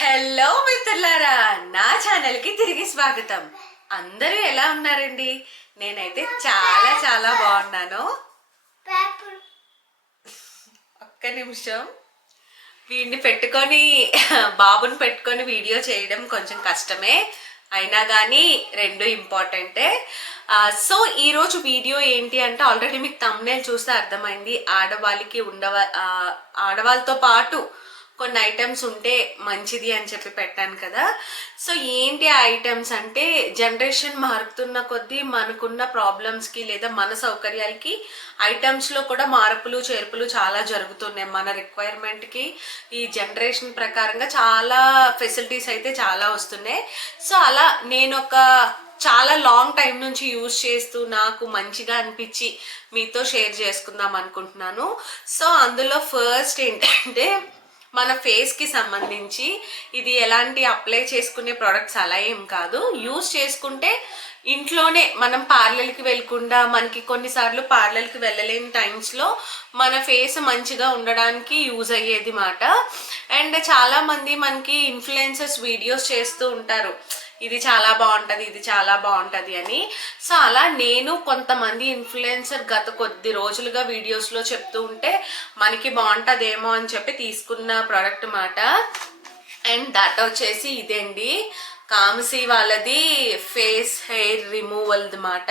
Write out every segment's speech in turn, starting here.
Hello మిత్రులారా, నా ఛానల్కి తిరిగి స్వాగతం. అందరూ ఎలా ఉన్నారండి? నేనైతే చాలా చాలా బాగున్నాను. ఒక్క నిమిషం, వీడిని పెట్టుకొని బాబుని పెట్టుకొని వీడియో చేయడం కొంచెం కష్టమే, అయినా కానీ రెండు ఇంపార్టెంటే. సో ఈరోజు వీడియో ఏంటి అంటే, ఆల్రెడీ మీకు థంబ్నెయిల్ చూస్తే అర్థమైంది. ఆడవాళ్ళతో పాటు కొన్ని ఐటమ్స్ ఉంటే మంచిది అని చెప్పి పెట్టాను కదా. సో ఏంటి ఆ ఐటమ్స్ అంటే, జనరేషన్ మారుతున్న కొద్దీ మనకున్న ప్రాబ్లమ్స్కి లేదా మన సౌకర్యాలకి ఐటమ్స్లో కూడా మార్పులు చేర్పులు చాలా జరుగుతున్నాయి. మన రిక్వైర్మెంట్కి ఈ జనరేషన్ ప్రకారంగా చాలా ఫెసిలిటీస్ అయితే చాలా వస్తున్నాయి. సో అలా నేను చాలా లాంగ్ టైం నుంచి యూజ్ చేస్తూ నాకు మంచిగా అనిపించి మీతో షేర్ చేసుకుందాం అనుకుంటున్నాను. సో అందులో ఫస్ట్ ఏంటంటే, మన ఫేస్కి సంబంధించి ఇది ఎలాంటి అప్లై చేసుకునే ప్రోడక్ట్స్ అలా ఏం కాదు. యూజ్ చేసుకుంటే ఇంట్లోనే మనం పార్లర్కి వెళ్ళకుండా, మనకి కొన్నిసార్లు పార్లర్కి వెళ్ళలేని టైమ్స్లో మన ఫేస్ మంచిగా ఉండడానికి యూజ్ అయ్యేది మాట. అండ్ చాలామంది మనకి ఇన్ఫ్లుయెన్సర్స్ వీడియోస్ చేస్తూ ఉంటారు, ఇది చాలా బాగుంటుంది, ఇది చాలా బాగుంటుంది అని. సో అలా నేను కొంతమంది ఇన్ఫ్లుయెన్సర్ గత కొద్ది రోజులుగా వీడియోస్లో చెప్తూ ఉంటే మనకి బాగుంటుందేమో అని చెప్పి తీసుకున్న ప్రోడక్ట్ మాట. అండ్ దట్ వచ్చేసి ఇదేండి, కామసి వాళ్ళది ఫేస్ హెయిర్ రిమూవల్ మాట.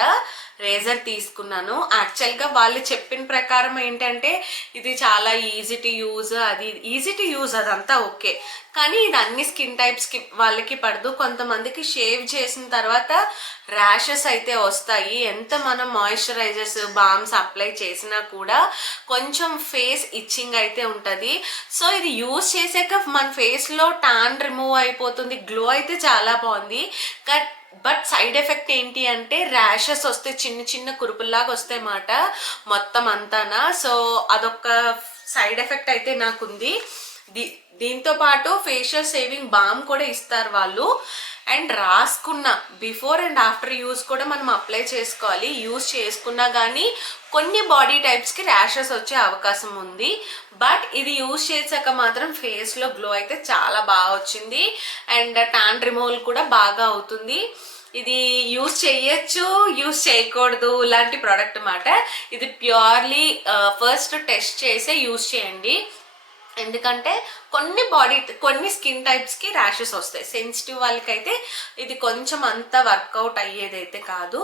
రేజర్ తీసుకున్నాను. యాక్చువల్గా వాళ్ళు చెప్పిన ప్రకారం ఏంటంటే, ఇది చాలా ఈజీ టు యూజ్, అది ఈజీ టు యూజ్ అదంతా ఓకే, కానీ ఇది అన్ని స్కిన్ టైప్స్కి వాళ్ళకి పడదు. కొంతమందికి షేవ్ చేసిన తర్వాత ర్యాషెస్ అయితే వస్తాయి. ఎంత మనం మాయిశ్చరైజర్స్ బామ్స్ అప్లై చేసినా కూడా కొంచెం ఫేస్ ఇచ్చింగ్ అయితే ఉంటుంది. సో ఇది యూజ్ చేసాక మన ఫేస్లో టాన్ రిమూవ్ అయిపోతుంది, గ్లో అయితే చాలా బాగుంది. బట్ సైడ్ ఎఫెక్ట్ ఏంటి అంటే, ర్యాషెస్ వస్తే చిన్న చిన్న కురుపుల్లాగా వస్తాయి మాట మొత్తం అంతానా. సో అదొక సైడ్ ఎఫెక్ట్ అయితే నాకుంది. దీంతో పాటు ఫేషియల్ సేవింగ్ బామ్ కూడా ఇస్తారు వాళ్ళు. అండ్ రాసుకున్న బిఫోర్ అండ్ ఆఫ్టర్ యూజ్ కూడా మనం అప్లై చేసుకోవాలి. యూజ్ చేసుకున్నా కానీ కొన్ని బాడీ టైప్స్కి ర్యాషెస్ వచ్చే అవకాశం ఉంది. బట్ ఇది యూజ్ చేసాక మాత్రం ఫేస్లో గ్లో అయితే చాలా బాగా వచ్చింది. అండ్ టాన్ రిమూవల్ కూడా బాగా అవుతుంది. ఇది యూజ్ చేయొచ్చు, యూజ్ చేయకూడదు ఇలాంటి ప్రోడక్ట్ అన్నమాట. ఇది ప్యూర్లీ ఫస్ట్ టెస్ట్ చేసే యూజ్ చేయండి. ఎందుకంటే కొన్ని స్కిన్ టైప్స్కి ర్యాషెస్ వస్తాయి. సెన్సిటివ్ వాళ్ళకైతే ఇది కొంచెం అంత వర్కౌట్ అయ్యేదైతే కాదు.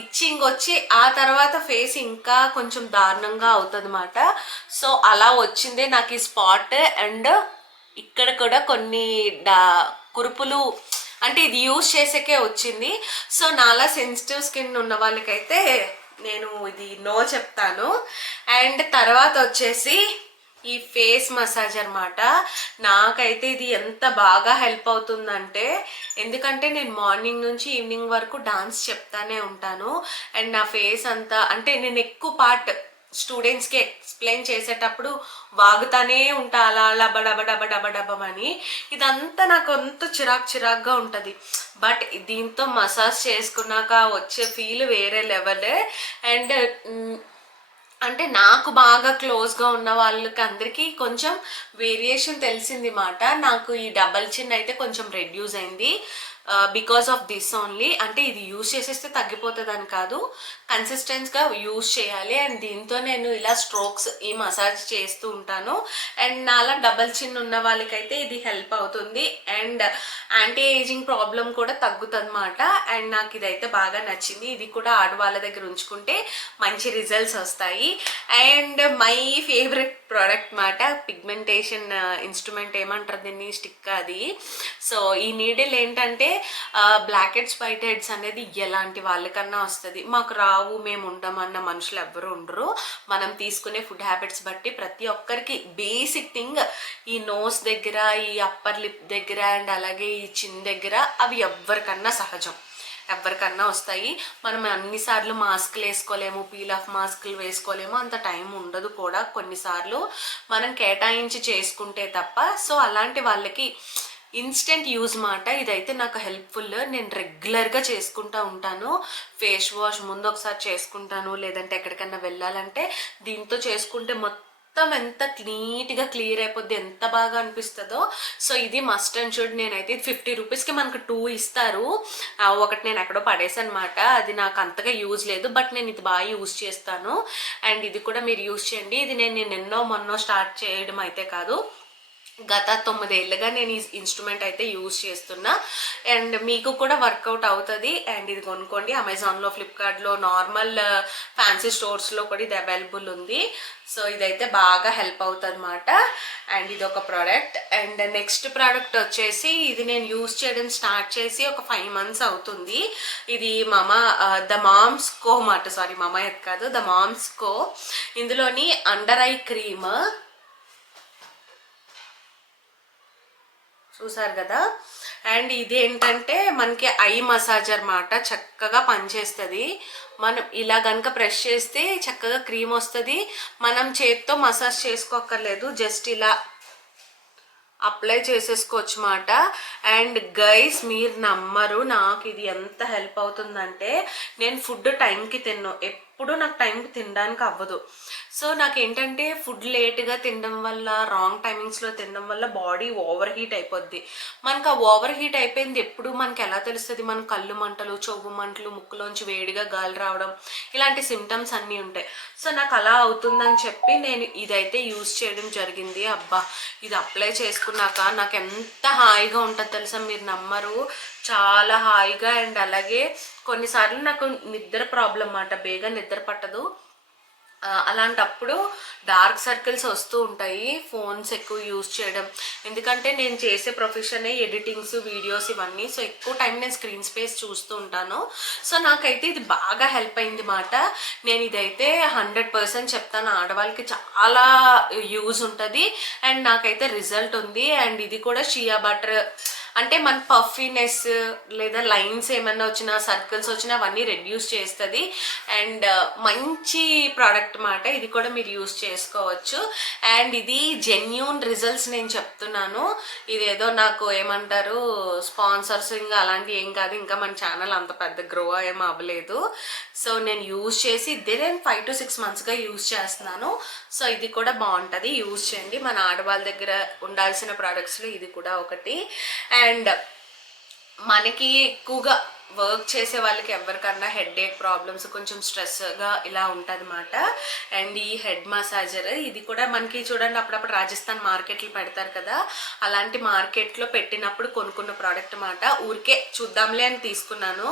ఇచ్చింగ్ వచ్చి ఆ తర్వాత ఫేస్ ఇంకా కొంచెం దారుణంగా అవుతుంది అన్నమాట. సో అలా వచ్చిందే నాకు ఈ స్పాట్. అండ్ ఇక్కడ కూడా కొన్ని కురుపులు, అంటే ఇది యూజ్ చేసేకే వచ్చింది. సో నాలా సెన్సిటివ్ స్కిన్ ఉన్న వాళ్ళకైతే నేను ఇది నో చెప్తాను. అండ్ తర్వాత వచ్చేసి ఈ ఫేస్ మసాజ్ అనమాట. నాకైతే ఇది ఎంత బాగా హెల్ప్ అవుతుందంటే, ఎందుకంటే నేను మార్నింగ్ నుంచి ఈవినింగ్ వరకు డాన్స్ చెప్తానే ఉంటాను. అండ్ నా ఫేస్ అంతా, అంటే నేను ఎక్కువ పార్ట్ స్టూడెంట్స్కి ఎక్స్ప్లెయిన్ చేసేటప్పుడు వాగుతానే ఉంటా అలా అలా బడబ డబ డబ డబమని. ఇదంతా నాకు అంత చిరాకుగా ఉంటుంది. బట్ దీంతో మసాజ్ చేసుకున్నాక వచ్చే ఫీల్ వేరే లెవెల్. అండ్ అంటే నాకు బాగా క్లోజ్గా ఉన్న వాళ్ళకి అందరికీ కొంచెం వేరియేషన్ తెలిసింది మాట. నాకు ఈ డబల్ చిన్ అయితే కొంచెం రెడ్యూస్ అయింది బికాస్ ఆఫ్ దిస్ ఓన్లీ. అంటే ఇది యూజ్ చేసేస్తే తగ్గిపోతుంది అని కాదు, కన్సిస్టెన్స్గా యూజ్ చేయాలి. అండ్ దీంతో నేను ఇలా స్ట్రోక్స్ ఈ మసాజ్ చేస్తూ ఉంటాను. అండ్ నాలా డబల్ చిన్ ఉన్న వాళ్ళకైతే ఇది హెల్ప్ అవుతుంది. అండ్ యాంటీ ఏజింగ్ ప్రాబ్లం కూడా తగ్గుతుంది అన్నమాట. అండ్ నాకు ఇదైతే బాగా నచ్చింది. ఇది కూడా ఆడవాళ్ళ దగ్గర ఉంచుకుంటే మంచి రిజల్ట్స్ వస్తాయి. అండ్ మై ఫేవరెట్ ప్రోడక్ట్ మాట, పిగ్మెంటేషన్ ఇన్స్ట్రుమెంట్ ఏమంటారు దీన్ని, స్టిక్ అది. సో ఈ నీడిల్ ఏంటంటే, బ్లాక్ హెడ్స్ వైట్ హెడ్స్ అనేది ఎలాంటి వాళ్ళకన్నా వస్తుంది. మాకు రావు, మేము ఉంటామన్న మనుషులు ఎవ్వరు ఉండరు. మనం తీసుకునే ఫుడ్ హ్యాబిట్స్ బట్టి ప్రతి ఒక్కరికి బేసిక్ థింగ్, ఈ నోస్ దగ్గర, ఈ అప్పర్ లిప్ దగ్గర, అండ్ అలాగే ఈ చిన్ దగ్గర, అవి ఎవరికన్నా సహజం, ఎవరికన్నా వస్తాయి. మనం అన్నిసార్లు మాస్కులు వేసుకోలేము, పీల్ ఆఫ్ మాస్కులు వేసుకోలేము, అంత టైం ఉండదు కూడా కొన్నిసార్లు మనం కేటాయించి చేసుకుంటే తప్ప. సో అలాంటి వాళ్ళకి ఇన్స్టెంట్ యూజ్ మాట. ఇదైతే నాకు హెల్ప్ఫుల్. నేను రెగ్యులర్గా చేసుకుంటూ ఉంటాను. ఫేస్ వాష్ ముందు ఒకసారి చేసుకుంటాను, లేదంటే ఎక్కడికన్నా వెళ్ళాలంటే దీంతో చేసుకుంటే మొత్తం మొత్తం ఎంత నీట్గా క్లియర్ అయిపోద్ది, ఎంత బాగా అనిపిస్తుందో. సో ఇది మస్ట్ అండ్ షుడ్. నేనైతే 50 రూపీస్కి మనకు 2 ఇస్తారు. ఒకటి నేను ఎక్కడో పడేసాను అనమాట, అది నాకు అంతగా యూజ్ లేదు, బట్ నేను ఇది బాగా యూజ్ చేస్తాను. అండ్ ఇది కూడా మీరు యూజ్ చేయండి. ఇది నేను నిన్నో మొన్నో స్టార్ట్ చేయడం అయితే కాదు, గత 9 ఏళ్ళుగా నేను ఈ ఇన్స్ట్రుమెంట్ అయితే యూజ్ చేస్తున్నా. అండ్ మీకు కూడా వర్కౌట్ అవుతుంది. అండ్ ఇది కొనుక్కోండి. అమెజాన్లో, ఫ్లిప్కార్ట్లో, నార్మల్ ఫ్యాన్సీ స్టోర్స్లో కూడా ఇది అవైలబుల్ ఉంది. సో ఇదైతే బాగా హెల్ప్ అవుతుంది అన్నమాట. అండ్ ఇది ఒక ప్రోడక్ట్. అండ్ నెక్స్ట్ ప్రోడక్ట్ వచ్చేసి ఇది నేను యూజ్ చేయడం స్టార్ట్ చేసి ఒక 5 months అవుతుంది. ఇది ద మామ్స్ కో మాట, సారీ మమాయత్ కాదు, ద మామ్స్ కో. ఇందులోని అండర్ ఐ క్రీమ్ చూసారు కదా. అండ్ ఇది ఏంటంటే మనకి ఐ మసాజర్ మాట, చక్కగా పనిచేస్తుంది. మనం ఇలా కనుక ప్రెస్ చేస్తే చక్కగా క్రీమ్ వస్తుంది. మనం చేత్తో మసాజ్ చేసుకోక్కర్లేదు, జస్ట్ ఇలా అప్లై చేసేసుకోవచ్చు మాట. అండ్ గైస్ మీరు నమ్మరు, నాకు ఇది ఎంత హెల్ప్ అవుతుందంటే, నేను ఫుడ్ టైంకి ఎప్పుడు నాకు టైంకి తినడానికి అవ్వదు. సో నాకేంటంటే ఫుడ్ లేట్గా తినడం వల్ల, రాంగ్ టైమింగ్స్లో తినడం వల్ల బాడీ ఓవర్ హీట్ అయిపోద్ది. మనకు ఆ ఓవర్ హీట్ అయిపోయింది ఎప్పుడు మనకు ఎలా తెలుస్తుంది? మన కళ్ళు మంటలు, చెవు మంటలు, ముక్కులోంచి వేడిగా గాలి రావడం, ఇలాంటి సిమ్టమ్స్ అన్నీ ఉంటాయి. సో నాకు అలా అవుతుందని చెప్పి నేను ఇదైతే యూజ్ చేయడం జరిగింది. అబ్బా, ఇది అప్లై చేసుకున్నాక నాకు ఎంత హాయిగా ఉంటుంది తెలుసా, మీరు నమ్మరు, చాలా హాయిగా. అండ్ అలాగే కొన్నిసార్లు నాకు నిద్ర ప్రాబ్లం మాట, బేగా నిద్ర పట్టదు. అలాంటప్పుడు డార్క్ సర్కిల్స్ వస్తూ ఉంటాయి ఫోన్స్ ఎక్కువ యూజ్ చేయడం. ఎందుకంటే నేను చేసే ప్రొఫెషనే ఎడిటింగ్స్, వీడియోస్ ఇవన్నీ. సో ఎక్కువ టైం నేను స్క్రీన్ స్పేస్ చూస్తూ ఉంటాను. సో నాకైతే ఇది బాగా హెల్ప్ అయింది మాట. నేను ఇదైతే 100% చెప్తాను, ఆడవాళ్ళకి చాలా యూజ్ ఉంటుంది. అండ్ నాకైతే రిజల్ట్ ఉంది. అండ్ ఇది కూడా షియా బటర్, అంటే మన పఫీనెస్ లేదా లైన్స్ ఏమన్నా వచ్చినా, సర్కిల్స్ వచ్చినా అవన్నీ రెడ్యూస్ చేస్తుంది. అండ్ మంచి ప్రోడక్ట్ మాట, ఇది కూడా మీరు యూస్ చేసుకోవచ్చు. అండ్ ఇది జెన్యూన్ రిజల్ట్స్ నేను చెప్తున్నాను. ఇదేదో నాకు ఏమంటారు స్పాన్సర్సింగ్ అలాంటివి ఏం కాదు, ఇంకా మన ఛానల్ అంత పెద్ద గ్రో ఏం అవ్వలేదు. సో నేను యూజ్ చేసి ఇదే నేను 5 to 6 monthsగా యూజ్ చేస్తున్నాను. సో ఇది కూడా బాగుంటుంది, యూజ్ చేయండి. మన ఆడవాళ్ళ దగ్గర ఉండాల్సిన ప్రోడక్ట్స్లో ఇది కూడా ఒకటి. అండ్ మనకి ఎక్కువగా వర్క్ చేసే వాళ్ళకి ఎవరికన్నా హెడ్ ఏక్ ప్రాబ్లమ్స్, కొంచెం స్ట్రెస్గా ఇలా ఉంటుంది అన్నమాట. అండ్ ఈ హెడ్ మసాజర్ ఇది కూడా మనకి చూడండి అప్పుడప్పుడు రాజస్థాన్ మార్కెట్లు పెడతారు కదా, అలాంటి మార్కెట్లో పెట్టినప్పుడు కొనుక్కున్న ప్రోడక్ట్ అన్నమాట. ఊరికే చూద్దాంలే అని తీసుకున్నాను.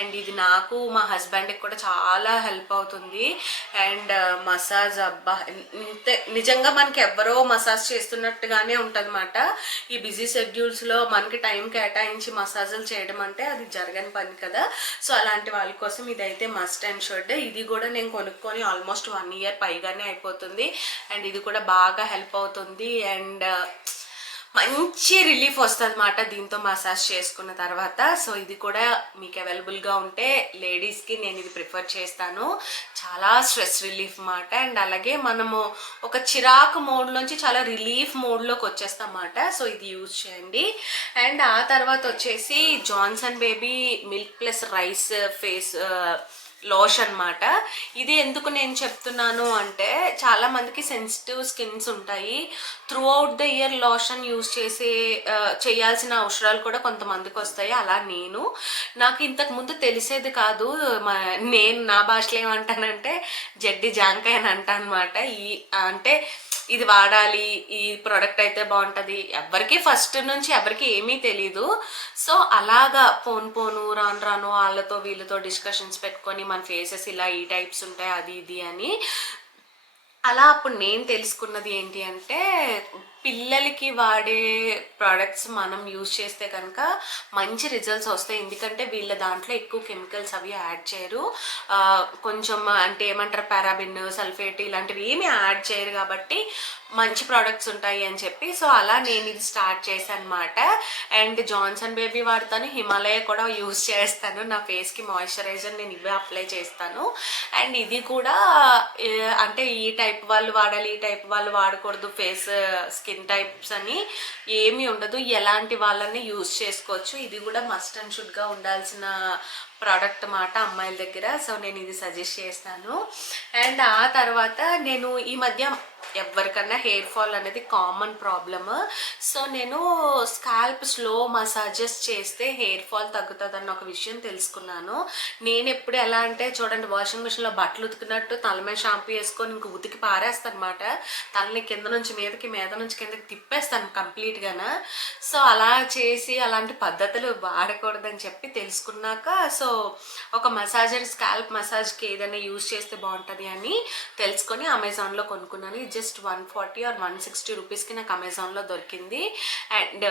అండ్ ఇది నాకు మా హస్బెండ్కి కూడా చాలా హెల్ప్ అవుతుంది. అండ్ మసాజ్ అబ్బా ఇంతే, నిజంగా మనకి ఎవరో మసాజ్ చేస్తున్నట్టుగానే ఉంటుంది అన్నమాట. ఈ బిజీ షెడ్యూల్స్లో మనకి టైం కేటాయించి మసాజులు చేయడం అంటే అది జరగని పని కదా. సో అలాంటి వాళ్ళ కోసం ఇదైతే మస్ట్ అండ్ షుడ్. ఇది కూడా నేను కొనుక్కొని ఆల్మోస్ట్ 1 year పైగానే అయిపోతుంది. అండ్ ఇది కూడా బాగా హెల్ప్ అవుతుంది. అండ్ మంచి రిలీఫ్ వస్తుంది అన్నమాట దీంతో మసాజ్ చేసుకున్న తర్వాత. సో ఇది కూడా మీకు అవైలబుల్గా ఉంటే లేడీస్కి నేను ఇది ప్రిఫర్ చేస్తాను. చాలా స్ట్రెస్ రిలీఫ్ అన్నమాట. అండ్ అలాగే మనము ఒక చిరాకు మోడ్లోంచి చాలా రిలీఫ్ మోడ్లోకి వచ్చేస్తాం అన్నమాట. సో ఇది యూజ్ చేయండి. అండ్ ఆ తర్వాత వచ్చేసి Johnson baby milk plus rice face lotion అన్నమాట. ఇది ఎందుకు నేను చెప్తున్నాను అంటే, చాలా మందికి సెన్సిటివ్ స్కిన్స్ ఉంటాయి. Through out the year lotion use చేయాల్సిన అవసరాలు కూడా కొంతమందికి వస్తాయి. అలా నాకు ఇంతకు ముందు తెలిసేది కాదు. నేను నా భాషలో ఏమంటానంటే జడ్డి జాంకాయ అని అంటాను అనమాట. అంటే ఇది వాడాలి, ఈ ప్రోడక్ట్ అయితే బాగుంటుంది, ఎవరికి ఫస్ట్ నుంచి ఎవరికి ఏమీ తెలీదు. సో అలాగా పోను రాను వాళ్ళతో వీళ్ళతో డిస్కషన్స్ పెట్టుకొని మన ఫేసెస్ ఇలా ఈ టైప్స్ ఉంటాయి అది ఇది అని, అలా అప్పుడు నేను తెలుసుకున్నది ఏంటి అంటే, పిల్లలకి వాడే ప్రోడక్ట్స్ మనం యూజ్ చేస్తే కనుక మంచి రిజల్ట్స్ వస్తాయి. ఎందుకంటే వీళ్ళ దాంట్లో ఎక్కువ కెమికల్స్ అవి యాడ్ చేయరు. కొంచెం అంటే ఏమంటారు పారాబిన్, సల్ఫేట్ ఇలాంటివి ఏమి యాడ్ చేయరు కాబట్టి మంచి ప్రోడక్ట్స్ ఉంటాయి అని చెప్పి, సో అలా నేను ఇది స్టార్ట్ చేశాను అనమాట. అండ్ జాన్సన్ బేబీ వాడతాను, హిమాలయ కూడా యూజ్ చేస్తాను. నా ఫేస్కి మాయిశ్చరైజర్ నేను ఇవే అప్లై చేస్తాను. అండ్ ఇది కూడా అంటే ఈ టైప్ వాళ్ళు వాడాలి, ఈ టైప్ వాళ్ళు వాడకూడదు, ఫేస్ స్కిన్ టైప్స్ అని ఏమీ ఉండదు, ఎలాంటి వాళ్ళని యూజ్ చేసుకోవచ్చు. ఇది కూడా మస్ట్ అండ్ షుడ్గా ఉండాల్సిన ప్రోడక్ట్ మాట అమ్మాయిల దగ్గర. సో నేను ఇది సజెస్ట్ చేస్తాను. అండ్ ఆ తర్వాత నేను ఈ మధ్య ఎవరికన్నా హెయిర్ ఫాల్ అనేది కామన్ ప్రాబ్లమ్. సో నేను స్కాల్ప్ స్లో మసాజెస్ చేస్తే హెయిర్ ఫాల్ తగ్గుతుందన్న ఒక విషయం తెలుసుకున్నాను. నేను ఎప్పుడు ఎలా అంటే చూడండి, వాషింగ్ మిషన్లో బట్టలు ఉతికినట్టు తల మీద షాంపూ వేసుకొని ఇంక ఉతికి పారేస్తాను అనమాట. తలని కింద నుంచి మీదకి, మీద నుంచి కిందకి తిప్పేస్తాను కంప్లీట్గానే. సో అలా చేసి అలాంటి పద్ధతులు వాడకూడదని చెప్పి తెలుసుకున్నాక సో ఒక మసాజర్ స్కాల్ప్ మసాజ్కి ఏదైనా యూజ్ చేస్తే బాగుంటుంది అని తెలుసుకొని అమెజాన్లో కొనుక్కున్నాను. జస్ట్ 140 ఆర్ 160 రూపీస్కి నాకు అమెజాన్లో దొరికింది. అండ్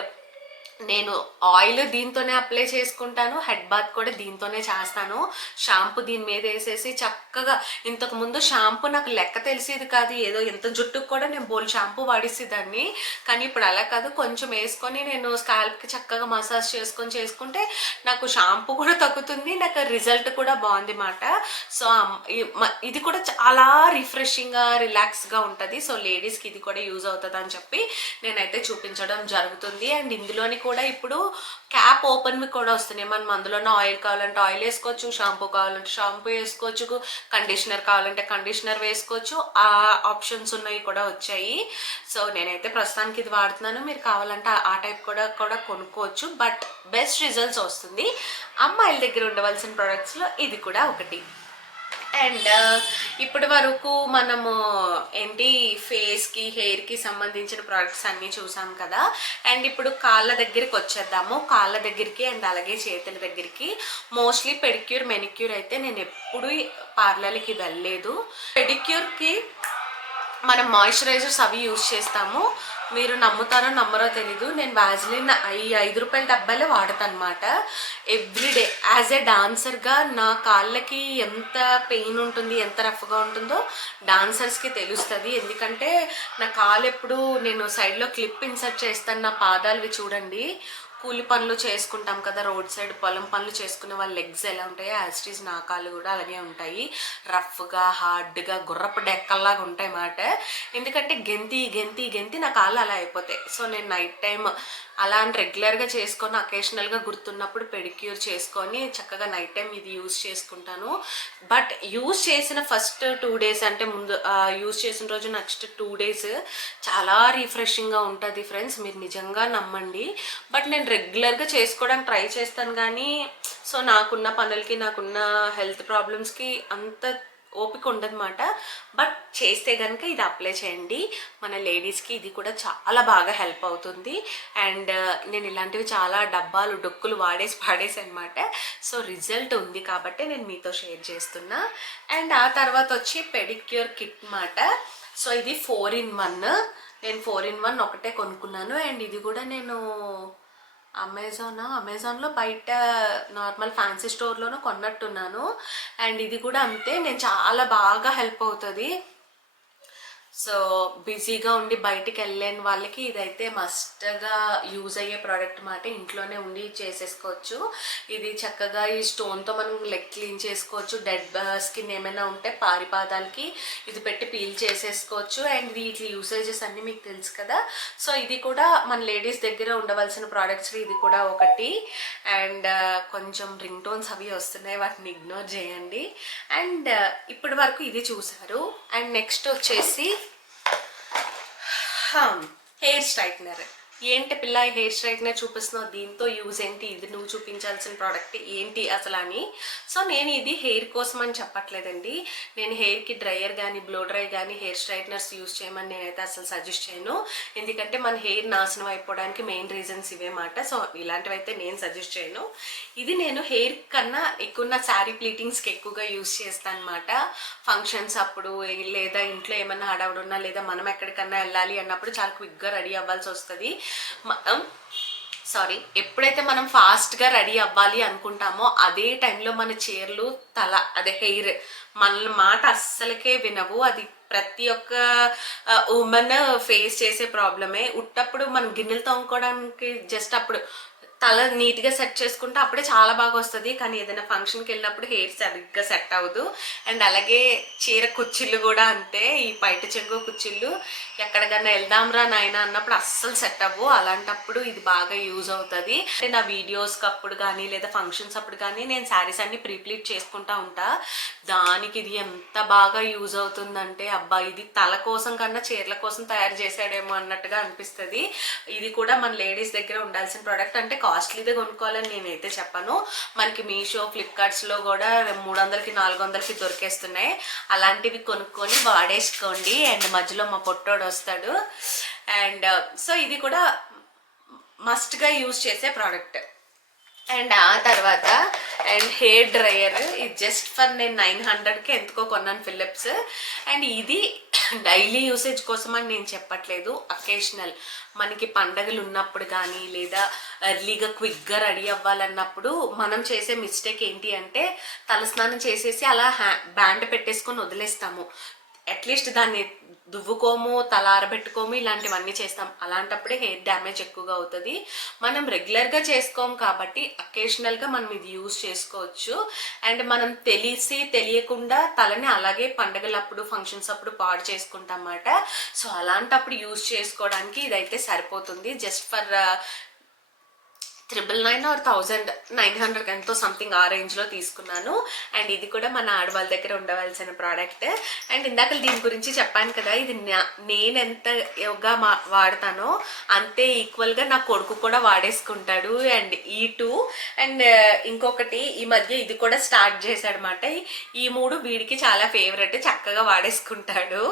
నేను ఆయిల్ దీంతోనే అప్లై చేసుకుంటాను, హెడ్ బాత్ కూడా దీంతోనే చేస్తాను. షాంపూ దీని మీద వేసేసి చక్కగా, ఇంతకుముందు షాంపూ నాకు లెక్క తెలిసేది కాదు, ఏదో ఇంత జుట్టుకు కూడా నేను బోల్ షాంపూ వాడేసేదాన్ని. కానీ ఇప్పుడు అలా కాదు, కొంచెం వేసుకొని నేను స్కాల్ప్కి చక్కగా మసాజ్ చేసుకుంటే నాకు షాంపూ కూడా తగ్గుతుంది, నాకు రిజల్ట్ కూడా బాగుంది మాట. సో ఇది కూడా చాలా రిఫ్రెషింగ్గా రిలాక్స్గా ఉంటుంది. సో లేడీస్కి ఇది కూడా యూజ్ అవుతుంది అని చెప్పి నేనైతే చూపించడం జరుగుతుంది. అండ్ ఇందులోని కూడా ఇప్పుడు క్యాప్ ఓపెన్ కూడా వస్తున్నాయి. మనం అందులోనే ఆయిల్ కావాలంటే ఆయిల్ వేసుకోవచ్చు, షాంపూ కావాలంటే షాంపూ వేసుకోవచ్చు, కండిషనర్ కావాలంటే కండిషనర్ వేసుకోవచ్చు. ఆ ఆప్షన్స్ ఉన్నాయి కూడా వచ్చాయి. సో నేనైతే ప్రస్తుతానికి ఇది వాడుతున్నాను. మీరు కావాలంటే ఆ టైప్ కూడా కొనుక్కోవచ్చు. బట్ బెస్ట్ రిజల్ట్స్ వస్తుంది. అమ్మాయిల దగ్గర ఉండవలసిన ప్రోడక్ట్స్లో ఇది కూడా ఒకటి. అండ్ ఇప్పటి వరకు మనము ఏంటి ఫేస్కి హెయిర్కి సంబంధించిన ప్రోడక్ట్స్ అన్నీ చూసాం కదా. అండ్ ఇప్పుడు కాళ్ళ దగ్గరికి వచ్చేద్దాము. కాళ్ళ దగ్గరికి అండ్ అలాగే చేతుల దగ్గరికి. మోస్ట్లీ పెడిక్యూర్ మెనిక్యూర్ అయితే నేను ఎప్పుడు పార్లర్కి వెళ్ళలేదు. పెడిక్యూర్కి మనం మాయిశ్చరైజర్స్ అవి యూజ్ చేస్తాము. మీరు నమ్ముతారో నమ్మరో తెలీదు, నేను వ్యాజ్లిన్ 5 రూపాయల డబ్బాలే వాడతాను అనమాట ఎవ్రీడే. యాజ్ ఏ డాన్సర్గా నా కాళ్ళకి ఎంత పెయిన్ ఉంటుంది, ఎంత రఫ్గా ఉంటుందో డాన్సర్స్కి తెలుస్తుంది. ఎందుకంటే నా కాలు ఎప్పుడు నేను సైడ్లో క్లిప్ ఇన్సర్ట్ చేస్తాను. నా పాదాలవి చూడండి, కూలి పనులు చేసుకుంటాం కదా, రోడ్ సైడ్ పొలం పనులు చేసుకునే వాళ్ళ లెగ్స్ ఎలా ఉంటాయో యాస్టీస్ నా కాళ్ళు కూడా అలాగే ఉంటాయి. రఫ్గా హార్డ్గా గుర్రపు డెక్కల్లాగా ఉంటాయి అన్నమాట. ఎందుకంటే గెంతి నా కాళ్ళు అలా అయిపోతాయి. సో నేను నైట్ టైం అలా అని రెగ్యులర్గా చేసుకొని అకేషనల్గా గుర్తున్నప్పుడు పెడిక్యూర్ చేసుకొని చక్కగా నైట్ టైం ఇది యూజ్ చేసుకుంటాను. బట్ యూజ్ చేసిన ఫస్ట్ 2 days అంటే ముందు యూజ్ చేసిన రోజు నెక్స్ట్ 2 days చాలా రిఫ్రెషింగ్గా ఉంటుంది ఫ్రెండ్స్, మీరు నిజంగా నమ్మండి. బట్ నేను రెగ్యులర్గా చేసుకోవడానికి ట్రై చేస్తాను కానీ సో నాకున్న పనులకి నాకున్న హెల్త్ ప్రాబ్లమ్స్కి అంత ఓపిక ఉండదన్నమాట. బట్ చేస్తే కనుక ఇది అప్లై చేయండి. మన లేడీస్కి ఇది కూడా చాలా బాగా హెల్ప్ అవుతుంది. అండ్ నేను ఇలాంటివి చాలా డబ్బాలు డొక్కులు పాడేసి అనమాట. సో రిజల్ట్ ఉంది కాబట్టి నేను మీతో షేర్ చేస్తున్నా. అండ్ ఆ తర్వాత వచ్చి పెడిక్యూర్ కిట్ మాట. సో ఇది 4-in-1. నేను 4-in-1 ఒకటే కొనుక్కున్నాను. అండ్ ఇది కూడా నేను అమెజాన్లో బయట నార్మల్ ఫ్యాన్సీ స్టోర్లోనూ కొన్నట్టున్నాను. అండ్ ఇది కూడా అంతే, నేను చాలా బాగా హెల్ప్ అవుతుంది. సో బిజీగా ఉండి బయటికి వెళ్ళలేని వాళ్ళకి ఇదైతే మస్ట్గా యూజ్ అయ్యే ప్రోడక్ట్ మాట. ఇంట్లోనే ఉండి చేసేసుకోవచ్చు. ఇది చక్కగా ఈ స్టోన్తో మనం లెగ్ క్లీన్ చేసుకోవచ్చు. డెడ్ స్కిన్ ఏమైనా ఉంటే పారిపాదాలకి ఇది పెట్టి పీల్ చేసేసుకోవచ్చు. అండ్ వీటి యూసేజెస్ అన్నీ మీకు తెలుసు కదా. సో ఇది కూడా మన లేడీస్ దగ్గర ఉండవలసిన ప్రోడక్ట్స్ ఇది కూడా ఒకటి. అండ్ కొంచెం రింగ్ టోన్స్ అవి వస్తున్నాయి, వాటిని ఇగ్నోర్ చేయండి. అండ్ ఇప్పటి వరకు ఇది చూసారు. అండ్ నెక్స్ట్ వచ్చేసి హెయిర్ స్ట్రైట్నర్. ఏంటి పిల్ల హెయిర్ స్ట్రైట్నర్ చూపిస్తున్నావు, దీంతో యూజ్ ఏంటి, ఇది నువ్వు చూపించాల్సిన ప్రోడక్ట్ ఏంటి అసలు అని. సో నేను ఇది హెయిర్ కోసం అని చెప్పట్లేదండి. నేను హెయిర్కి డ్రైయర్ కానీ బ్లో డ్రై కానీ హెయిర్ స్ట్రైట్నర్స్ యూజ్ చేయమని నేనైతే అసలు సజెస్ట్ చేయను. ఎందుకంటే మన హెయిర్ నాశనం అయిపోవడానికి మెయిన్ రీజన్స్ ఇవే మాట. సో ఇలాంటివి అయితే నేను సజెస్ట్ చేయను. ఇది నేను హెయిర్ కన్నా ఎక్కువ శారీ ప్లీటింగ్స్కి ఎక్కువగా యూజ్ చేస్తాను అనమాట. ఫంక్షన్స్ అప్పుడు లేదా ఇంట్లో ఏమన్నా హడావుడు ఉన్నా లేదా మనం ఎక్కడికన్నా వెళ్ళాలి అన్నప్పుడు చాలా క్విక్గా రెడీ అవ్వాల్సి వస్తుంది. ఎప్పుడైతే మనం ఫాస్ట్గా రెడీ అవ్వాలి అనుకుంటామో అదే టైంలో మన చీరలు అదే హెయిర్ మన మాట అస్సలకే వినవు. అది ప్రతి ఒక్క ఉమెన్ ఫేస్ చేసే ప్రాబ్లమే. ఉట్టప్పుడు మనం గిన్నెలు తోముకోవడానికి జస్ట్ అప్పుడు తల నీట్గా సెట్ చేసుకుంటే అప్పుడే చాలా బాగా వస్తుంది. కానీ ఏదైనా ఫంక్షన్కి వెళ్ళినప్పుడు హెయిర్ సరిగ్గా సెట్ అవ్వదు. అండ్ అలాగే చీర కుచ్చిళ్ళు కూడా అంతే. ఈ బయట చెంగు కుచ్చిళ్ళు ఎక్కడికన్నా వెళ్దాంరా నాయన అన్నప్పుడు అస్సలు సెట్ అవ్వు. అలాంటప్పుడు ఇది బాగా యూజ్ అవుతుంది. అంటే నా వీడియోస్కి అప్పుడు కానీ లేదా ఫంక్షన్స్ అప్పుడు కానీ నేను శారీస్ అన్ని ప్రీప్లీట్ చేసుకుంటా ఉంటా. దానికి ఇది ఎంత బాగా యూజ్ అవుతుందంటే అబ్బా, ఇది తల కోసం కన్నా చీరల కోసం తయారు చేశాడేమో అన్నట్టుగా అనిపిస్తుంది. ఇది కూడా మన లేడీస్ దగ్గర ఉండాల్సిన ప్రోడక్ట్. అంటే కాస్ట్లీదే కొనుక్కోవాలని నేనైతే చెప్పను. మనకి మీషో, ఫ్లిప్కార్ట్స్లో కూడా 300కి 400కి దొరికేస్తున్నాయి. అలాంటివి కొనుక్కొని వాడేసుకోండి. అండ్ మధ్యలో మా పొట్టోడు వస్తాడు. అండ్ సో ఇది కూడా మస్ట్గా యూజ్ చేసే ప్రోడక్ట్. అండ్ ఆ తర్వాత అండ్ హెయిర్ డ్రయర్, ఇది జస్ట్ ఫర్ నేను 900కి ఎందుకో కొన్నాను ఫిలిప్స్. అండ్ ఇది డైలీ యూసేజ్ కోసం అని నేను చెప్పట్లేదు. అకేషనల్ మనకి పండగలు ఉన్నప్పుడు కానీ లేదా ఎర్లీగా క్విక్గా రెడీ అవ్వాలన్నప్పుడు మనం చేసే మిస్టేక్ ఏంటి అంటే తలస్నానం చేసేసి అలా బ్యాండ్ పెట్టేసుకొని వదిలేస్తాము. అట్లీస్ట్ దాన్ని దువ్వుకోము, తల ఆరబెట్టుకోము, ఇలాంటివన్నీ చేస్తాం. అలాంటప్పుడే హెయిర్ డ్యామేజ్ ఎక్కువగా అవుతుంది. మనం రెగ్యులర్గా చేసుకోము కాబట్టి అకేషనల్గా మనం ఇది యూజ్ చేసుకోవచ్చు. అండ్ మనం తెలియకుండా తలని అలాగే పండగలప్పుడు, ఫంక్షన్స్ అప్పుడు పాడు చేసుకుంటాం అన్నమాట. సో అలాంటప్పుడు యూజ్ చేసుకోవడానికి ఇదైతే సరిపోతుంది. జస్ట్ ఫర్ 999 or 1900 ఎంతో సంథింగ్ ఆ రేంజ్లో తీసుకున్నాను. అండ్ ఇది కూడా మన ఆడవాళ్ళ దగ్గర ఉండవలసిన ప్రోడక్ట్. అండ్ ఇందాక దీని గురించి చెప్పాను కదా, ఇది నేను ఎంత యోగా వాడతానో అంతే ఈక్వల్గా నా కొడుకు కూడా వాడేసుకుంటాడు. అండ్ ఈ 2 అండ్ ఇంకొకటి ఈ మధ్య ఇది కూడా స్టార్ట్ చేశాడు అన్నమాట. ఈ 3 వీడికి చాలా ఫేవరెట్, చక్కగా వాడేసుకుంటాడు.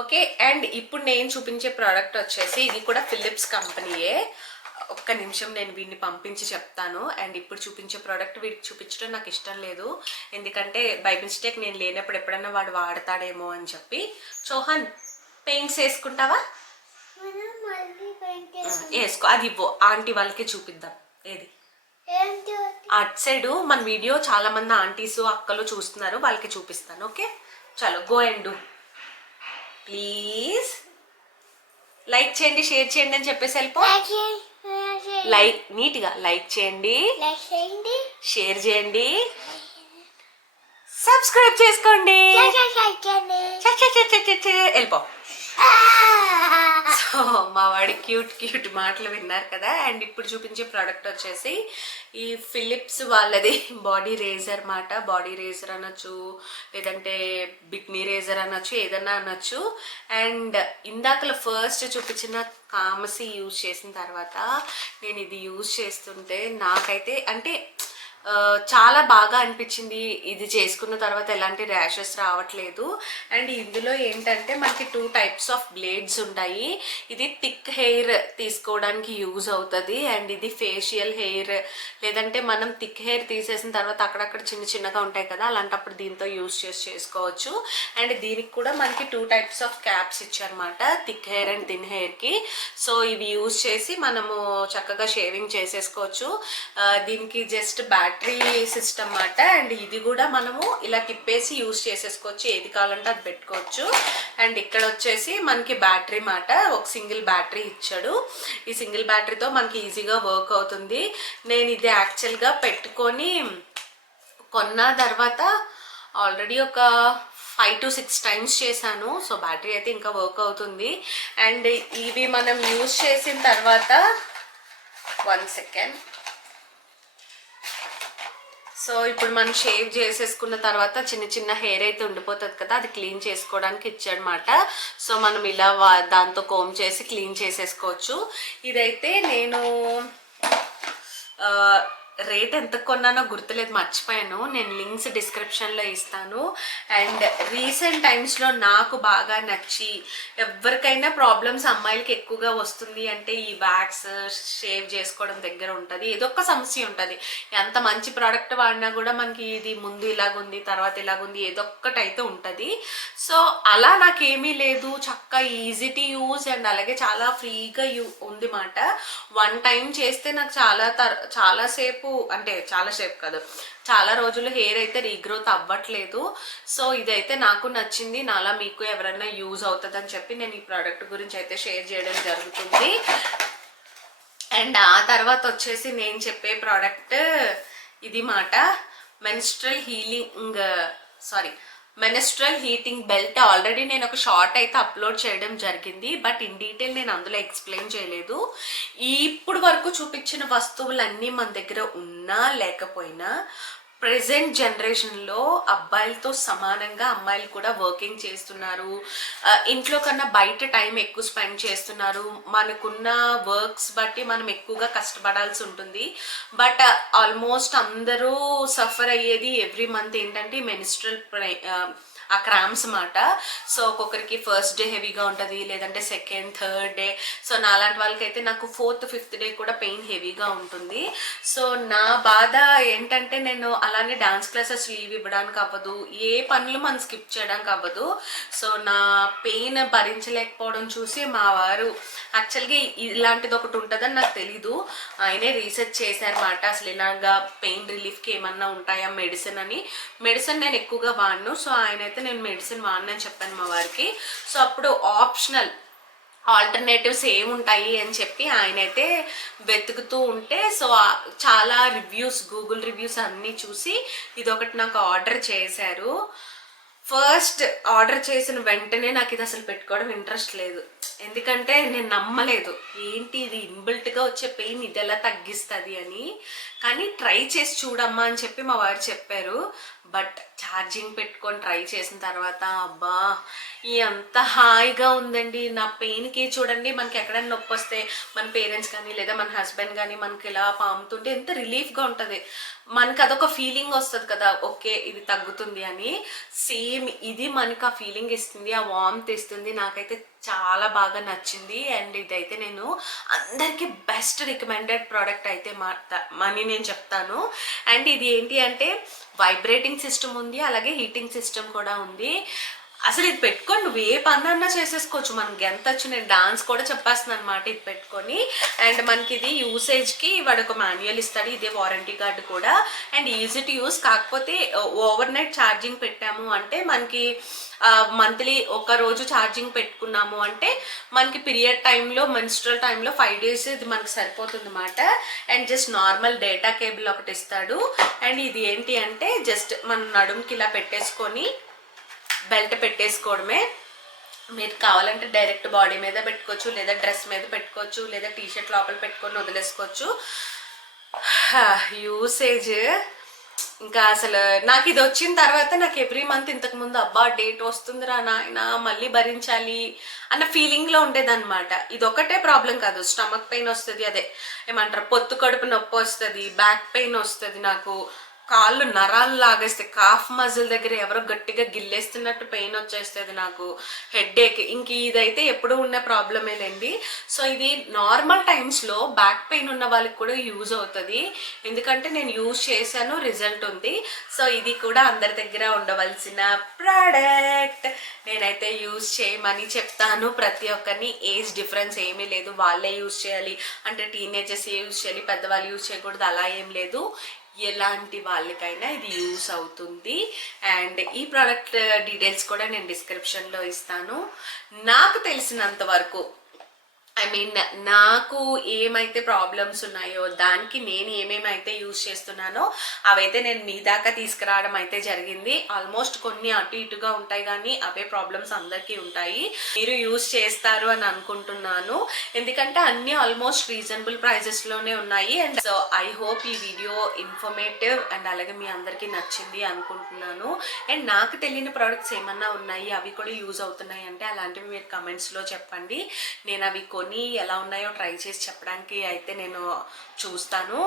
ఓకే. అండ్ ఇప్పుడు నేను చూపించే ప్రోడక్ట్ వచ్చేసి ఇది కూడా ఫిలిప్స్ కంపెనీయే. ఒక్క నిమిషం నేను వీడిని పంపించి చెప్తాను. అండ్ ఇప్పుడు చూపించే ప్రోడక్ట్ వీడికి చూపించడం నాకు ఇష్టం లేదు, ఎందుకంటే బై మిస్టేక్ నేను లేనప్పుడు ఎప్పుడన్నా వాడు వాడతాడేమో అని చెప్పి. చోహన్, పెయింట్స్ వేసుకుంటావా? వేసుకో, అది ఇవ్వు, ఆంటీ వాళ్ళకి చూపిద్దాం. ఏది అటు సైడు మన వీడియో చాలా మంది ఆంటీస్ అక్కలు చూస్తున్నారు, వాళ్ళకి చూపిస్తాను. ఓకే చలో, go and do please. Like చేయండి, షేర్ చేయండి అని చెప్పేసి వెళ్ళిపో. లైక్ నీట్గా లైక్ చేయండి, షేర్ చేయండి, సబ్స్క్రైబ్ చేసుకోండి, వెళ్ళిపో. సో మా వాడి క్యూట్ మాటలు విన్నారు కదా. అండ్ ఇప్పుడు చూపించే ప్రోడక్ట్ వచ్చేసి ఈ ఫిలిప్స్ వాళ్ళది బాడీ రేజర్ మాట. బాడీ రేజర్ అనొచ్చు, లేదంటే బిక్నీ రేజర్ అనొచ్చు, ఏదన్నా అనొచ్చు. అండ్ ఇందాకలో ఫస్ట్ చూపించిన కామసి యూజ్ చేసిన తర్వాత నేను ఇది యూజ్ చేస్తుంటే నాకైతే అంటే చాలా బాగా అనిపించింది. ఇది చేసుకున్న తర్వాత ఎలాంటి ర్యాషెస్ రావట్లేదు. అండ్ ఇందులో ఏంటంటే మనకి 2 టైప్స్ ఆఫ్ బ్లేడ్స్ ఉంటాయి. ఇది థిక్ హెయిర్ తీసుకోవడానికి యూజ్ అవుతుంది. అండ్ ఇది ఫేషియల్ హెయిర్, లేదంటే మనం థిక్ హెయిర్ తీసేసిన తర్వాత అక్కడక్కడ చిన్నగా ఉంటాయి కదా, అలాంటప్పుడు దీంతో యూజ్ చేసుకోవచ్చు. అండ్ దీనికి కూడా మనకి 2 టైప్స్ ఆఫ్ క్యాప్స్ ఇచ్చారన్నమాట, థిక్ హెయిర్ అండ్ థిన్ హెయిర్కి. సో ఇవి యూజ్ చేసి మనము చక్కగా షేవింగ్ చేసేసుకోవచ్చు. దీనికి జస్ట్ బ్యాటరీ సిస్టమ్ మాట. అండ్ ఇది కూడా మనము ఇలా తిప్పేసి యూజ్ చేసేసుకోవచ్చు, ఏది కావాలంటే అది పెట్టుకోవచ్చు. అండ్ ఇక్కడ వచ్చేసి మనకి బ్యాటరీ మాట, ఒక సింగిల్ బ్యాటరీ ఇచ్చాడు. ఈ సింగిల్ బ్యాటరీతో మనకి ఈజీగా వర్క్ అవుతుంది. నేను ఇది యాక్చువల్గా పెట్టుకొని కొన్న తర్వాత ఆల్రెడీ ఒక 5 to 6 times చేశాను. సో బ్యాటరీ అయితే ఇంకా వర్క్ అవుతుంది. అండ్ ఇవి మనం యూజ్ చేసిన తర్వాత 1 second. సో ఇప్పుడు మనం షేవ్ చేసేసుకున్న తర్వాత చిన్న హెయిర్ అయితే ఉండిపోతుంది కదా, అది క్లీన్ చేసుకోవడానికి ఇచ్చాడనమాట. సో మనం ఇలా దాంతో కోమ్ చేసి క్లీన్ చేసేసుకోవచ్చు. ఇదైతే నేను రేట్ ఎంత కొన్నానో గుర్తులేదు, మర్చిపోయాను. నేను లింక్స్ డిస్క్రిప్షన్లో ఇస్తాను. అండ్ రీసెంట్ టైమ్స్లో నాకు బాగా నచ్చి, ఎవరికైనా ప్రాబ్లమ్స్ అమ్మాయిలకి ఎక్కువగా వస్తుంది అంటే ఈ వ్యాక్స్ షేవ్ చేసుకోవడం దగ్గర ఉంటుంది, ఏదో ఒక సమస్య ఉంటుంది. ఎంత మంచి ప్రోడక్ట్ వాడినా కూడా మనకి ఇది ముందు ఇలాగుంది, తర్వాత ఇలాగుంది, ఏదో ఒక్కటి అయితే ఉంటుంది. సో అలా నాకేమీ లేదు, చక్కగా ఈజీ టు యూజ్ అండ్ అలాగే చాలా ఫ్రీగా ఉంది మాట. 1 time చేస్తే నాకు చాలాసేపు, అంటే చాలాసేపు కాదు, చాలా రోజులు హెయిర్ అయితే రీగ్రోత్ అవ్వట్లేదు. సో ఇదైతే నాకు నచ్చింది. నాలా మీకు ఎవరైనా యూజ్ అవుతుందని చెప్పి నేను ఈ ప్రోడక్ట్ గురించి అయితే షేర్ చేయడం జరుగుతుంది. అండ్ ఆ తర్వాత వచ్చేసి నేను చెప్పే ప్రోడక్ట్ ఇది మాట, menstrual menstrual heating belt already నేను ఒక షార్ట్ అయితే అప్లోడ్ చేయడం జరిగింది, బట్ ఇన్ డీటెయిల్ నేను అందులో ఎక్స్ప్లెయిన్ చేయలేదు. ఇప్పుడు వరకు చూపించిన వస్తువులన్నీ మన దగ్గర ఉన్నా లేకపోయినా ప్రెసెంట్ జనరేషన్లో అబ్బాయిలతో సమానంగా అమ్మాయిలు కూడా వర్కింగ్ చేస్తున్నారు. ఇంట్లో కన్నా బయట టైం ఎక్కువ స్పెండ్ చేస్తున్నారు. మనకున్న వర్క్స్ బట్టి మనం ఎక్కువగా కష్టపడాల్సి ఉంటుంది. బట్ ఆల్మోస్ట్ అందరూ సఫర్ అయ్యేది ఎవ్రీ మంత్ ఏంటంటే మెన్స్ట్రల్ ఆ క్రామ్స్ మాట. సో ఒక్కొక్కరికి ఫస్ట్ డే హెవీగా ఉంటుంది, లేదంటే సెకండ్ థర్డ్ డే. సో నాలాంటి వాళ్ళకైతే నాకు ఫోర్త్ ఫిఫ్త్ డే కూడా పెయిన్ హెవీగా ఉంటుంది. సో నా బాధ ఏంటంటే నేను అలానే డాన్స్ క్లాసెస్ లీవ్ ఇవ్వడానికి అవ్వదు, ఏ పనులు మనం స్కిప్ చేయడానికి అవ్వదు. సో నా పెయిన్ భరించలేకపోవడం చూసి మా వారు యాక్చువల్గా ఇలాంటిది ఒకటి ఉంటుందని నాకు తెలీదు, ఆయనే రీసెర్చ్ చేశారన్నమాట. అసలు ఇలాగా పెయిన్ రిలీఫ్కి ఏమన్నా ఉంటాయా మెడిసిన్ అని. మెడిసిన్ నేను ఎక్కువగా వాడను, సో ఆయన అయితే నేను మెడిసిన్ వాడినని చెప్పాను మా వారికి. సో అప్పుడు ఆప్షనల్ ఆల్టర్నేటివ్స్ ఏముంటాయి అని చెప్పి ఆయన అయితే వెతుకుతూ ఉంటే, సో చాలా రివ్యూస్, గూగుల్ రివ్యూస్ అన్నీ చూసి ఇదొకటి నాకు ఆర్డర్ చేశారు. ఫస్ట్ ఆర్డర్ చేసిన వెంటనే నాకు ఇది అసలు పెట్టుకోవడం ఇంట్రెస్ట్ లేదు, ఎందుకంటే నేను నమ్మలేదు ఏంటి ఇది ఇన్బిల్ట్గా వచ్చే పెయిన్ ఇది ఎలా తగ్గిస్తుంది అని. కానీ ట్రై చేసి చూడమ్మా అని చెప్పి మా వారు చెప్పారు. బట్ ఛార్జింగ్ పెట్టుకొని ట్రై చేసిన తర్వాత అబ్బా ఎంత హాయిగా ఉందండి. నా పెయిన్కి చూడండి, మనకి ఎక్కడైనా నొప్పి వస్తే మన పేరెంట్స్ కానీ లేదా మన హస్బెండ్ కానీ మనకి ఇలా పాముతుంటే ఎంత రిలీఫ్గా ఉంటుంది. మనకు అదొక ఫీలింగ్ వస్తుంది కదా, ఓకే ఇది తగ్గుతుంది అని. సేమ్ ఇది మనకు ఆ ఫీలింగ్ ఇస్తుంది, ఆ వార్మ్త్ ఇస్తుంది. నాకైతే చాలా బాగా నచ్చింది. అండ్ ఇదైతే నేను అందరికీ బెస్ట్ రికమెండెడ్ ప్రోడక్ట్ అయితే మనీ నేను చెప్తాను. అండ్ ఇది ఏంటి అంటే వైబ్రేటింగ్ సిస్టమ్ ఉంది, అలాగే హీటింగ్ సిస్టమ్ కూడా ఉంది. అసలు ఇది పెట్టుకొని నువ్వు ఏ పనన్నా చేసేసుకోవచ్చు. మనకి ఎంత వచ్చు, నేను డాన్స్ కూడా చెప్పేస్తున్నాను అనమాట ఇది పెట్టుకొని. అండ్ మనకి ఇది యూసేజ్కి వాడు ఒక మాన్యువల్ ఇస్తాడు, ఇదే వారంటీ కార్డు కూడా. And easy to use. కాకపోతే ఓవర్ నైట్ ఛార్జింగ్ పెట్టాము అంటే మనకి మంత్లీ ఒక రోజు ఛార్జింగ్ పెట్టుకున్నాము అంటే మనకి పీరియడ్ టైంలో, మెన్స్ట్రల్ టైంలో 5 days ఇది మనకి సరిపోతుంది అన్నమాట. And just normal data cable ఒకటి ఇస్తాడు. అండ్ ఇది ఏంటి అంటే జస్ట్ మన నడుముకి ఇలా పెట్టేసుకొని బెల్ట్ పెట్టేసుకోవడమే. మీరు కావాలంటే డైరెక్ట్ బాడీ మీద పెట్టుకోవచ్చు, లేదా డ్రెస్ మీద పెట్టుకోవచ్చు, లేదా టీషర్ట్ లోపల పెట్టుకొని వదిలేసుకోవచ్చు. యూసేజ్ ఇంకా అసలు నాకు ఇది వచ్చిన తర్వాత నాకు ఎవ్రీ మంత్ ఇంతకుముందు అబ్బా డేట్ వస్తుందిరా నాయన మళ్ళీ భరించాలి అన్న ఫీలింగ్లో ఉండేదన్నమాట. ఇది ఒకటే ప్రాబ్లం కాదు, స్టమక్ పెయిన్ వస్తుంది, అదే ఏమంటారు పొత్తు కడుపు నొప్పి వస్తుంది, బ్యాక్ పెయిన్ వస్తుంది, నాకు కాళ్ళు నరాలు లాగేస్తాయి, కాఫ్ మజిల్ దగ్గర ఎవరో గట్టిగా గిల్లేస్తున్నట్టు పెయిన్ వచ్చేస్తుంది, నాకు హెడ్ఏక్. ఇంక ఇదైతే ఎప్పుడు ఉన్న ప్రాబ్లమేనండి. సో ఇది నార్మల్ టైమ్స్లో బ్యాక్ పెయిన్ ఉన్న వాళ్ళకి కూడా యూజ్ అవుతుంది, ఎందుకంటే నేను యూజ్ చేశాను, రిజల్ట్ ఉంది. సో ఇది కూడా అందరి దగ్గర ఉండవలసిన ప్రోడక్ట్. నేనైతే యూజ్ చేయమని చెప్తాను ప్రతి ఒక్కరిని. ఏజ్ డిఫరెన్స్ ఏమీ లేదు, వాళ్ళే యూజ్ చేయాలి అంటే టీనేజర్స్ యూజ్ చేయాలి, పెద్దవాళ్ళు యూజ్ చేయకూడదు అలా ఏం లేదు. ఎలాంటి వాళ్ళకైనా ఇది యూస్ అవుతుంది. అండ్ ఈ ప్రోడక్ట్ డీటెయిల్స్ కూడా నేను డిస్క్రిప్షన్లో ఇస్తాను. నాకు తెలిసినంత వరకు నాకు ఏమైతే ప్రాబ్లమ్స్ ఉన్నాయో దానికి నేను ఏమేమైతే యూజ్ చేస్తున్నానో అవైతే నేను మీ దాకా తీసుకురావడం అయితే జరిగింది. ఆల్మోస్ట్ కొన్ని అటు ఇటుగా ఉంటాయి కానీ అవే ప్రాబ్లమ్స్ అందరికీ ఉంటాయి. మీరు యూజ్ చేస్తారు అని అనుకుంటున్నాను, ఎందుకంటే అన్నీ ఆల్మోస్ట్ రీజనబుల్ ప్రైజెస్లోనే ఉన్నాయి. అండ్ సో ఐ హోప్ ఈ వీడియో ఇన్ఫర్మేటివ్ అండ్ అలాగే మీ అందరికీ నచ్చింది అనుకుంటున్నాను. అండ్ నాకు తెలియని ప్రోడక్ట్స్ ఏమన్నా ఉన్నాయి అవి కూడా యూజ్ అవుతున్నాయి అంటే అలాంటివి మీరు కమెంట్స్లో చెప్పండి. నేను అవి ఎలా ఉన్నాయో ట్రై చేసి చెప్పడానికి అయితే నేను చూస్తాను.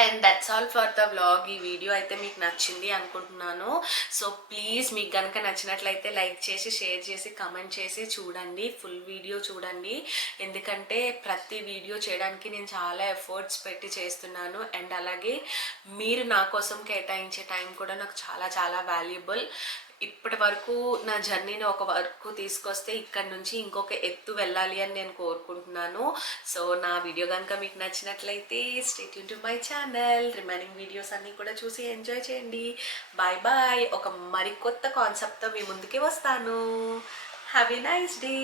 And that's all for the vlog. ఈ వీడియో అయితే మీకు నచ్చింది అనుకుంటున్నాను. సో ప్లీజ్ మీకు కనుక నచ్చినట్లయితే లైక్ చేసి, షేర్ చేసి, కమెంట్ చేసి చూడండి, ఫుల్ వీడియో చూడండి. ఎందుకంటే ప్రతి వీడియో చేయడానికి నేను చాలా ఎఫర్ట్స్ పెట్టి చేస్తున్నాను. అండ్ అలాగే మీరు నా కోసం కేటాయించే టైం కూడా నాకు చాలా చాలా వాల్యుబుల్. ఇప్పటి వరకు నా జర్నీని ఒక వరకు తీసుకొస్తే ఇక్కడ నుంచి ఇంకొక ఎత్తు వెళ్ళాలి అని నేను కోరుకుంటున్నాను. సో నా వీడియో కనుక మీకు నచ్చినట్లయితే stay tune to my channel. Remaining videos అన్నీ కూడా చూసి ఎంజాయ్ చేయండి. Bye bye. ఒక మరికొత్త కాన్సెప్ట్తో మీ ముందుకే వస్తాను. Have a nice day.